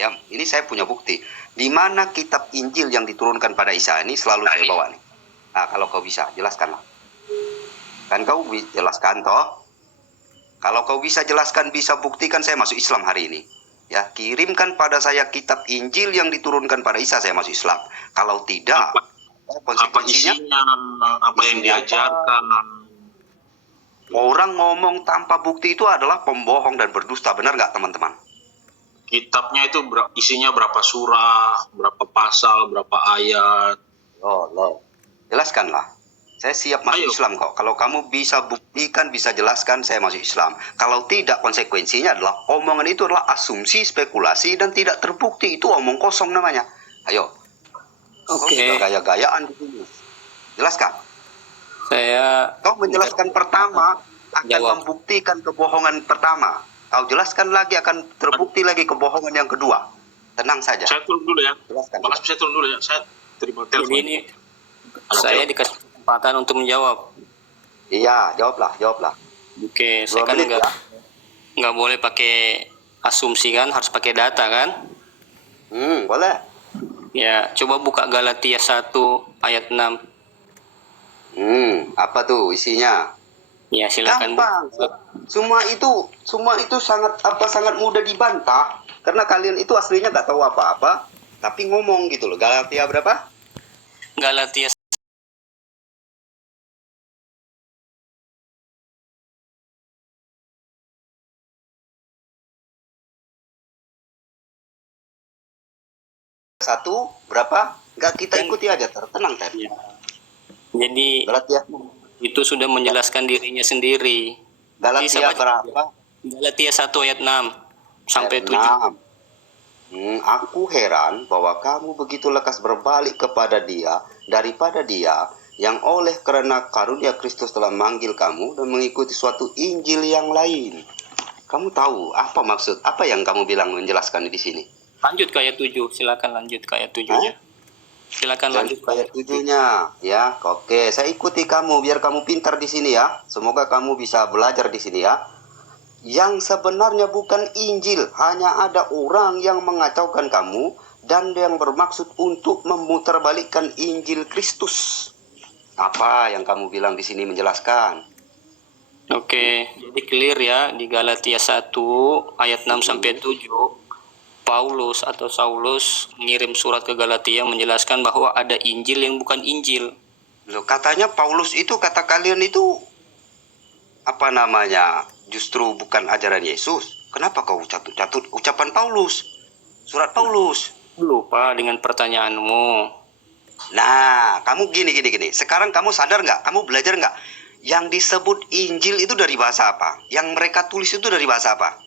ya, ini saya punya bukti. Di mana kitab Injil yang diturunkan pada Isa ini selalu saya bawa nih. Nah, kalau kau bisa, jelaskanlah. Kan kau jelaskan toh? Kalau kau bisa jelaskan, bisa buktikan, saya masuk Islam hari ini. Ya, kirimkan pada saya kitab Injil yang diturunkan pada Isa, saya masuk Islam. Kalau tidak, konsekuensinya apa yang diajarkan. Orang ngomong tanpa bukti itu adalah pembohong dan berdusta, benar nggak teman-teman? Kitabnya itu isinya berapa surah, berapa pasal, berapa ayat. Loh. Jelaskanlah. Saya siap masuk Islam kok. Kalau kamu bisa buktikan, bisa jelaskan, saya masuk Islam. Kalau tidak, konsekuensinya adalah omongan itu adalah asumsi, spekulasi, dan tidak terbukti. Itu omong kosong namanya. Ayo. Oke. Gaya-gayaan di sini. Jelaskan. Kau menjelaskan pertama akan membuktikan kebohongan pertama. Kau jelaskan lagi akan terbukti lagi kebohongan yang kedua. Tenang saja. Saya turun dulu ya. Jelaskan. Malas saya turun dulu ya. Saya terima telepon. Jadi ini saya dikasih kesempatan untuk menjawab. Iya, jawablah. Oke, saya kan nggak boleh pakai asumsi kan, harus pakai data kan? Boleh. Ya, coba buka Galatia 1 ayat 6. Apa tuh isinya? Ya, silakan. Gampang. Semua itu sangat mudah dibantah karena kalian itu aslinya nggak tahu apa-apa, tapi ngomong gitu loh. Galatia berapa? Galatia Satu berapa? Nggak, kita ikuti aja, tenang Ter. Ya. Jadi Galatia itu sudah menjelaskan dirinya sendiri. Galatia berapa? Galatia 1 ayat 6 sampai 7. Aku heran bahwa kamu begitu lekas berbalik daripada dia yang oleh karena karunia Kristus telah manggil kamu dan mengikuti suatu Injil yang lain. Kamu tahu apa maksud? Apa yang kamu bilang menjelaskan di sini? Lanjut ke ayat 7, silakan lanjut ke ayat 7-nya. Silakan lanjut ke ayat 7-nya ya. Oke, saya ikuti kamu biar kamu pintar di sini ya. Semoga kamu bisa belajar di sini ya. Yang sebenarnya bukan Injil, hanya ada orang yang mengacaukan kamu dan yang bermaksud untuk memutarbalikkan Injil Kristus. Apa yang kamu bilang di sini menjelaskan? Oke, jadi clear ya di Galatia 1 ayat 6 sampai 7. Paulus atau Saulus mengirim surat ke Galatia menjelaskan bahwa ada Injil yang bukan Injil. Loh, katanya Paulus itu kata kalian itu apa namanya? Justru bukan ajaran Yesus. Kenapa kau catut ucapan Paulus? Surat Paulus. Lupa dengan pertanyaanmu. Nah, kamu gini. Sekarang kamu sadar nggak? Kamu belajar nggak? Yang disebut Injil itu dari bahasa apa? Yang mereka tulis itu dari bahasa apa?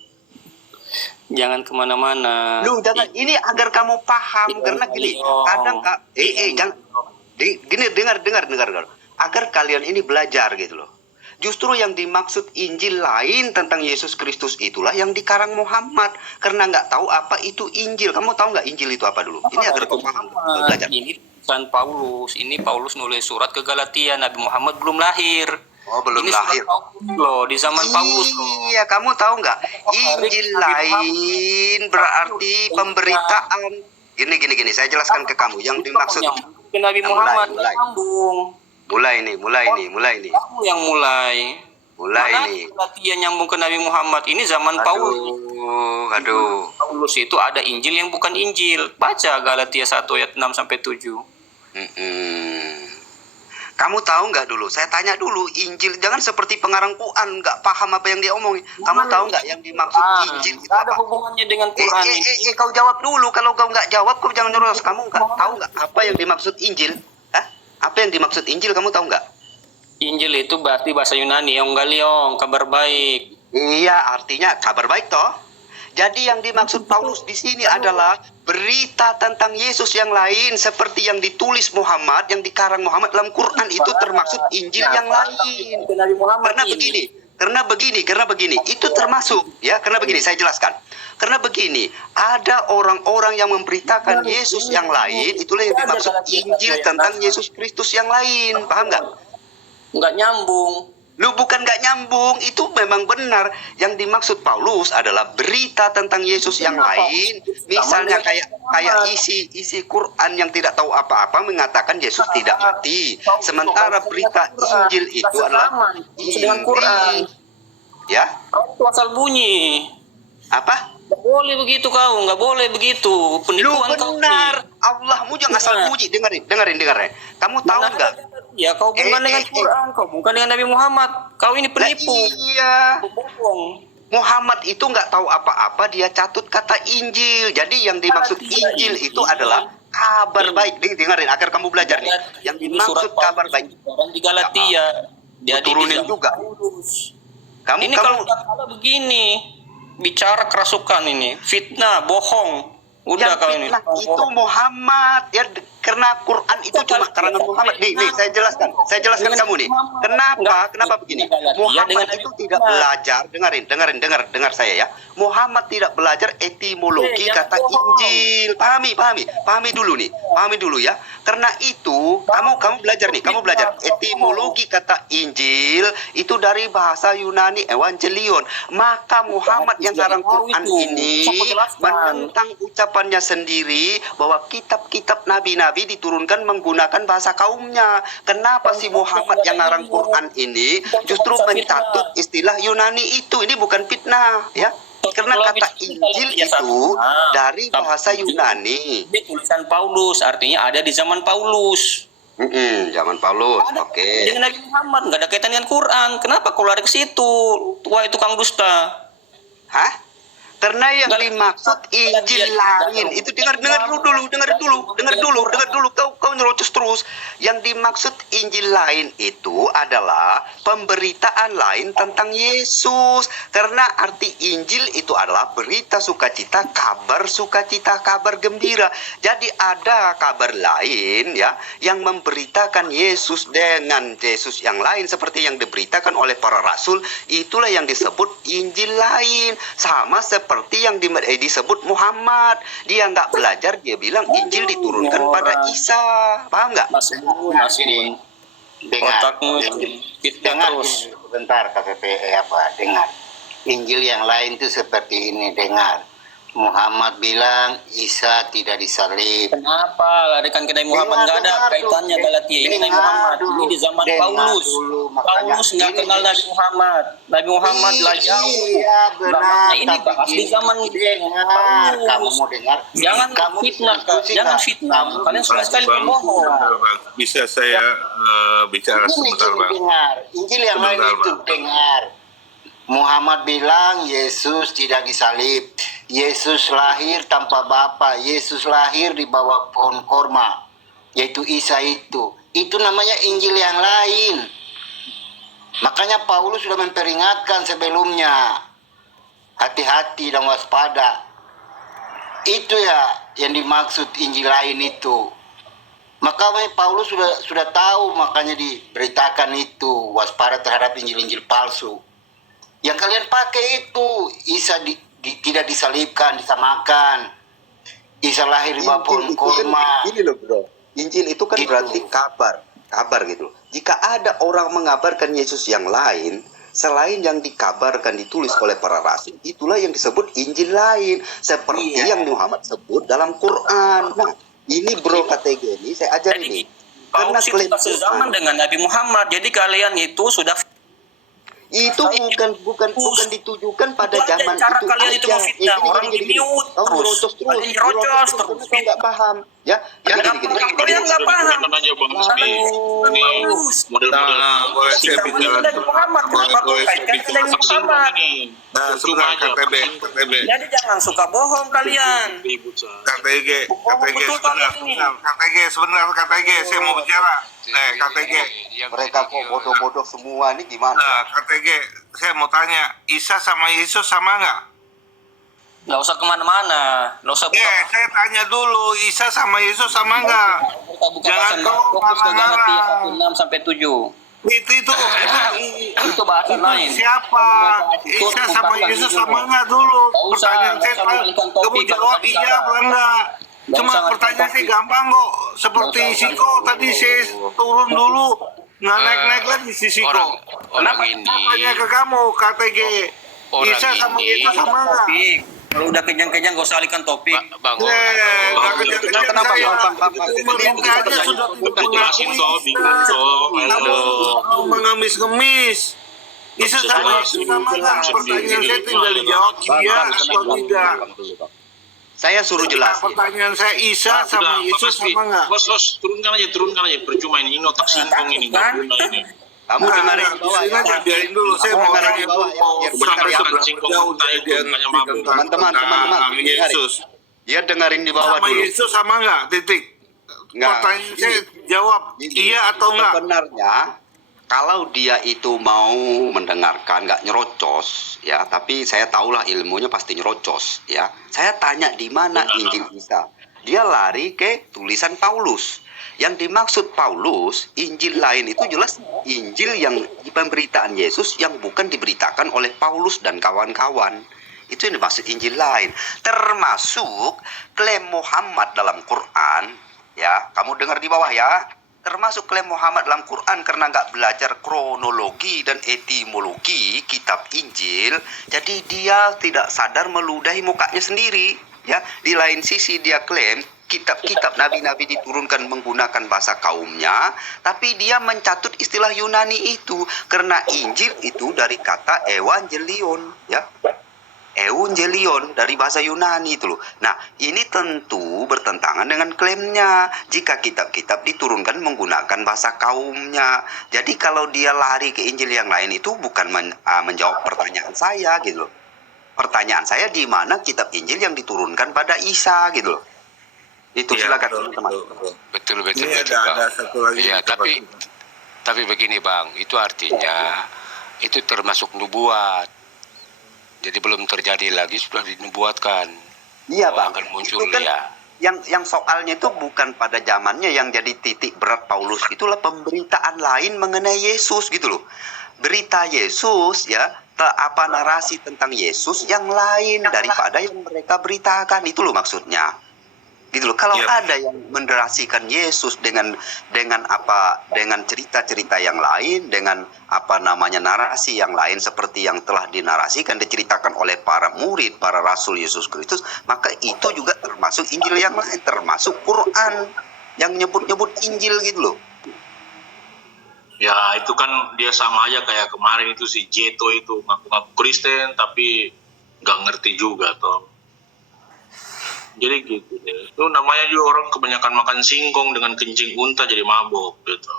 Jangan kemana-mana. Lu jangan, ini agar kamu paham karena gini. Kadang jangan. Gini, dengar. Agar kalian ini belajar gitu loh. Justru yang dimaksud Injil lain tentang Yesus Kristus itulah yang dikarang Muhammad karena nggak tahu apa itu Injil. Kamu tahu nggak Injil itu apa dulu? Ini agar kau paham belajar. Ini pesan Paulus. Ini Paulus nulis surat ke Galatia. Nabi Muhammad belum lahir. Oh, belum ini lahir. Loh, di zaman Paulus loh. Iya, kamu tahu nggak? Injil lain berarti pemberitaan. Gini. Saya jelaskan ke kamu. Yang dimaksud ke Nabi Muhammad nyambung. Mulai nih. Kamu yang mulai nih. Galatia nyambung ke Nabi Muhammad. Ini zaman Paulus. Aduh. Paulus itu ada Injil yang bukan Injil. Baca Galatia 1 ayat 6 sampai 7. Kamu tahu nggak dulu? Saya tanya dulu, Injil jangan seperti pengarang Quran nggak paham apa yang dia omongin. Kamu tahu nggak yang dimaksud Injil itu apa? Ada hubungannya dengan Quran. Kau jawab dulu. Kalau kau nggak jawab, kau jangan terus. Kamu nggak tahu nggak apa yang dimaksud Injil? Apa yang dimaksud Injil? Kamu tahu nggak? Injil itu berarti bahasa Yunani, Evangelion, kabar baik. Iya, artinya kabar baik toh. Jadi yang dimaksud Paulus di sini adalah berita tentang Yesus yang lain seperti yang ditulis Muhammad, yang dikarang Muhammad dalam Quran itu termasuk Injil yang lain. Karena begini, itu termasuk ya. Karena begini, saya jelaskan. Karena begini, ada orang-orang yang memberitakan Yesus yang lain, itulah yang dimaksud Injil tentang Yesus Kristus yang lain. Paham nggak? Nggak nyambung. Lu bukan nggak nyambung, itu memang benar. Yang dimaksud Paulus adalah berita tentang Yesus yang lain. Misalnya kayak isi Quran yang tidak tahu apa-apa mengatakan Yesus tidak mati. Sementara berita Injil itu adalah Injil. Ya, Kau itu asal bunyi. apa? Nggak boleh begitu kau, nggak boleh begitu. Lu Penipuan kau. benar. Allahmu jangan asal puji. Dengerin. Kamu tahu nggak? Ya kau bukan dengan Quran, kau bukan dengan Nabi Muhammad. Kau ini Lah, penipu. iya. Bohong. Muhammad itu nggak tahu apa-apa, dia catut kata Injil. Jadi yang dimaksud Injil itu adalah kabar baik. Dengerin agar kamu belajar nih. Yang dimaksud kabar baik. Orang di Galatia. Jadi turunin juga. Kamu Ini kalau udah salah begini, bicara kerasukan ini, fitnah, bohong. Udah yang kau ini. fitnah itu Muhammad ya, karena Quran itu cuma karangan Muhammad. Nih saya jelaskan kamu nih. Kenapa begini? Muhammad itu tidak belajar. Dengar saya ya. Muhammad tidak belajar etimologi kata Injil. Pahami dulu ya. Karena itu kamu belajar nih, etimologi kata Injil itu dari bahasa Yunani Evangelion. Maka Muhammad yang ngarang Quran ini menentang ucapannya sendiri bahwa kitab-kitab nabi-nabi diturunkan menggunakan bahasa kaumnya. Kenapa si Muhammad yang ngarang Quran ini justru mencatut istilah Yunani itu? Ini bukan fitnah ya. Karena kata Injil itu dari bahasa Yunani. Ini tulisan Paulus, artinya ada di zaman Paulus. Zaman Paulus, oke. Dengan Nabi Muhammad, nggak ada kaitan dengan Quran. Kenapa kau lari ke situ? Wah, itu tukang dusta. Hah? Karena yang dimaksud Injil lain itu dengar dulu kau nyerocos terus. Yang dimaksud Injil lain itu adalah pemberitaan lain tentang Yesus. Karena arti Injil itu adalah berita sukacita, kabar gembira. Jadi ada kabar lain ya yang memberitakan Yesus dengan Yesus yang lain seperti yang diberitakan oleh para rasul, itulah yang disebut Injil lain. Sama seperti yang disebut Muhammad, dia nggak belajar, dia bilang Injil diturunkan pada Isa, paham nggak? Masih dengar terus. Bentar dengar. Injil yang lain itu seperti ini, dengar. Muhammad bilang Isa tidak disalib. Kenapa larikan ke Nabi Muhammad? Nggak ada kaitannya Galatia. Ini Nabi Muhammad. Ini di zaman Paulus. Paulus nggak kenal Nabi Muhammad. Nabi Muhammad lah jauh. Iya benar. Ini bahas di zaman dengar. Kamu mau dengar? Jangan fitnah, jangan fitnah. Kalian sudah sekali berbohong. Bisa saya bicara sebentar, Bang? Dengar. Injil yang lain itu dengar. Muhammad bilang Yesus tidak disalib. Yesus lahir tanpa bapa. Yesus lahir di bawah pohon korma, yaitu Isa itu. Itu namanya Injil yang lain. Makanya Paulus sudah memperingatkan sebelumnya. Hati-hati dan waspada. Itu ya yang dimaksud Injil lain itu. Maka Paulus sudah tahu, makanya diberitakan itu. Waspada terhadap Injil-Injil palsu. Yang kalian pakai itu Isa tidak disalibkan, disamakan. Isa lahir di bawah pohon korma. Ini loh bro, Injil itu kan Gitu. berarti kabar gitu. Jika ada orang mengabarkan Yesus yang lain selain yang dikabarkan ditulis oleh para rasul, itulah yang disebut Injil lain, seperti yang Muhammad sebut dalam Quran. Nah, ini bro KTG ini saya ajarin nih. Karena Paulus itu sezaman dengan Nabi Muhammad. Jadi kalian itu sudah itu bukan ditujukan pada zaman cara itu kalian itu memfitnah orang di mute kamu terus. nyerocos terus kau nggak paham ya gini. Kalian nggak paham. Bukan aja Bang Ismi. Ini model-model Boleh saya bicara? Muhammad, Boleh saya bicara? Muhammad. Nah, sebentar KTB. Jadi jangan suka bohong kalian. KTG, sebentar KTG, saya mau bicara. KTG. Mereka kok bodoh-bodoh semua ini gimana? Nah, KTG, saya mau tanya, Isa sama Yesus sama nggak? Nggak usah kemana-mana. Nggak usah buka. Saya tanya dulu, Isa sama Yesus sama nggak? Buka Jangan bahasan. kau Fokus ke Galatia marah-marah. 1:6-7. Itu bahasan lain. siapa? Isa sama Yesus sama nggak dulu? Nggak usah, Pertanyaan nggak saya usah mengalihkan topik kamu jawab kalau iya bicara. apa enggak? Nggak Cuma usah pertanyaan ngalihkan saya topik. gampang kok. Seperti Nggak usah Siko tadi saya turun dulu. Nggak naik-naik lagi si Siko. orang ini Tanya ke kamu, KTG. orang Isa sama ini Yesus sama nggak? Kalau udah kenyang-kenyang gak usah alihkan topik. Bang Nggak kejadian Kenapa, saya. Bang? Pemerintah aja sudah tidak Jelasin mengakui toh, bingung Isa. toh. Kamu mau mengemis-ngemis. Isa sama Yesus sama nggak? Pertanyaan saya tinggal dijawab iya atau tidak. Saya suruh jelasin. Pertanyaan saya Isa sama Yesus sama nggak? Bos, turunkan aja, percuma ini otak singkong ini. Kamu dengerin di bawah ya. Biarin dulu, saya mau dengerin tanya di bawah dulu. ya. Biar Bukan bentar ya. perasaan singkong kita itu, tanya mabuk. Teman-teman. Yesus. Dia dengerin di bawah Sama dulu. Yesus sama nggak? Titik. Nggak. Pertanyaan saya jawab iya atau enggak? Sebenarnya kalau dia itu mau mendengarkan nggak nyerocos ya, tapi saya tahulah ilmunya pasti nyerocos ya. Saya tanya di mana Injil Isa. Dia lari ke tulisan Paulus. Yang dimaksud Paulus, Injil lain itu jelas Injil yang pemberitaan Yesus yang bukan diberitakan oleh Paulus dan kawan-kawan. Itu yang dimaksud Injil lain. Termasuk klaim Muhammad dalam Quran. Ya, kamu dengar di bawah ya. Termasuk klaim Muhammad dalam Quran karena nggak belajar kronologi dan etimologi kitab Injil. Jadi dia tidak sadar meludahi mukanya sendiri. Ya, di lain sisi dia klaim kitab-kitab nabi-nabi diturunkan menggunakan bahasa kaumnya, tapi dia mencatut istilah Yunani itu karena Injil itu dari kata evangelion, ya. Evangelion dari bahasa Yunani itu loh. Nah, ini tentu bertentangan dengan klaimnya jika kitab-kitab diturunkan menggunakan bahasa kaumnya. Jadi kalau dia lari ke Injil yang lain itu bukan menjawab pertanyaan saya gitu loh. Pertanyaan saya di mana kitab Injil yang diturunkan pada Isa gitu loh. Itu Iya, silakan teman-teman. betul Ini betul ada Bang. satu lagi. Iya, tapi begini Bang, itu artinya itu termasuk nubuat. Jadi belum terjadi lagi sudah dinubuatkan. Iya, bahwa Bang. akan muncul Itu kan ya. yang soalnya itu bukan pada zamannya yang jadi titik berat Paulus, itulah pemberitaan lain mengenai Yesus gitu loh. Berita Yesus ya, narasi tentang Yesus yang lain daripada yang mereka beritakan, itu loh maksudnya. Gitu loh. Kalau ada yang menderasikan Yesus dengan cerita-cerita yang lain, dengan narasi yang lain seperti yang telah dinarasikan diceritakan oleh para murid, para rasul Yesus Kristus, maka itu juga termasuk Injil yang lain, termasuk Quran yang nyebut-nyebut Injil gitu loh. Ya itu kan dia sama aja kayak kemarin itu si Jeto itu ngaku-ngaku Kristen tapi nggak ngerti juga toh. Jadi gitu deh. Itu namanya juga orang kebanyakan makan singkong dengan kencing unta jadi mabok gitu.